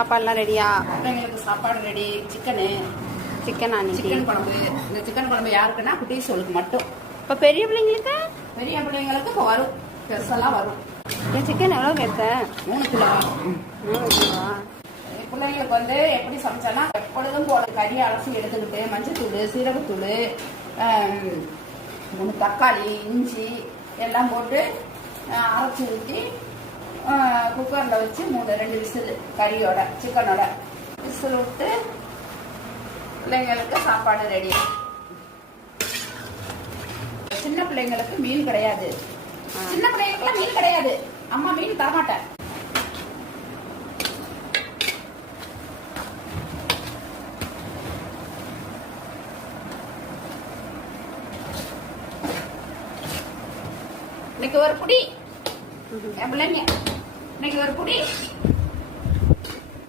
சாப்பாடுலாம் ரெடியா? பிள்ளைங்களுக்கு சாப்பாடு ரெடி. சிக்கன் குழம்பு. இந்த சிக்கன் குழம்பு யாருக்குன்னா குட்டீஸ்களுக்கு மட்டும். இப்போ பெரிய பிள்ளைங்களுக்கு இப்போ வரும், பெருசெல்லாம் வரும். என் சிக்கன் எவ்வளோ கேட்டேன்? 3 கிலோ. 3 கிலோவா? பிள்ளைங்களுக்கு வந்து எப்படி சமைச்சேன்னா, எப்பொழுதும் போல கறி அலசி எடுத்துக்கிட்டு மஞ்சத்தூள், சீரகத்தூள், 3 தக்காளி, இஞ்சி எல்லாம் போட்டு அரைச்சி ஊற்றி குக்கரில் வச்சு 2 விசில் கறியோட சிக்கனோட விசில் விட்டு பிள்ளைங்களுக்கு சாப்பாடு ரெடி. சின்ன பிள்ளைங்களுக்கு மீன் கிடையாது. சின்ன பிள்ளைங்களுக்குலாம் மீன் கிடையாது. அம்மா மீன் தரமாட்டேன். இன்னைக்கு ஒரு புடி என் பிள்ளைங்க, இன்னைக்கு ஒரு புடி